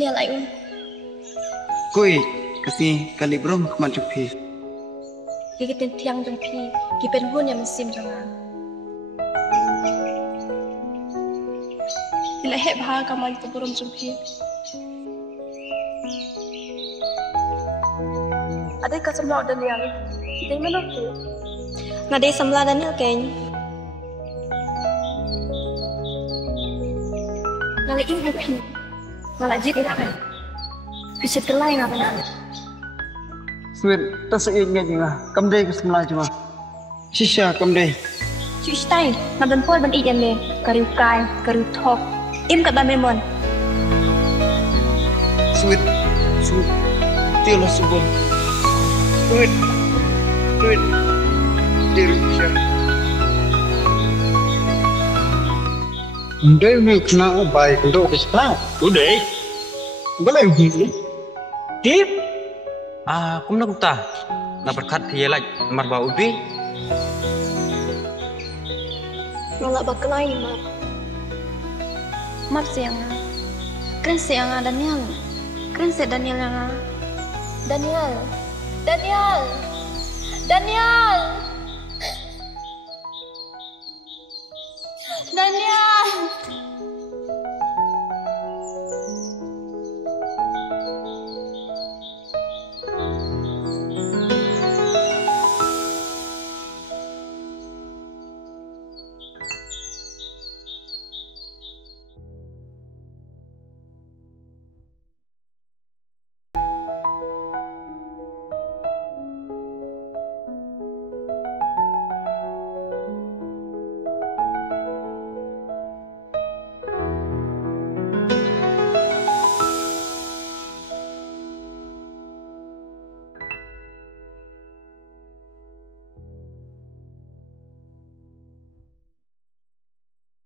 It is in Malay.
Daniel ayun. Kui kasi kalibrom manjupi. Gigitin tiang jong pi, gipen hun yang mesim jangan. Bila hep ha kamal keburum jong pi. Ada ka semla Daniel. Di mana tu? Ngade semla Daniel keng. Nala ibu pi. Nala jit ina. Bisa terlain apa nak? Sweet terseingin juga. Kamdai ke semula cuma. Shisha kamdai. Cik Stein, nadan pol ban iyan le. Kariu kai, kariu top. Im kat ban memon. Sweet. Tiada subur. Sweet. Diri siapa? Udah ni kena baik untuk kita. Udah. Boleh begini. Tip. Aku nak utah. Nak berkat dia lagi. Marba ubi. Nolak bakelai mat. Mat siang. Keren siang Daniel. Keren si Daniel yang Daniel. Daniel.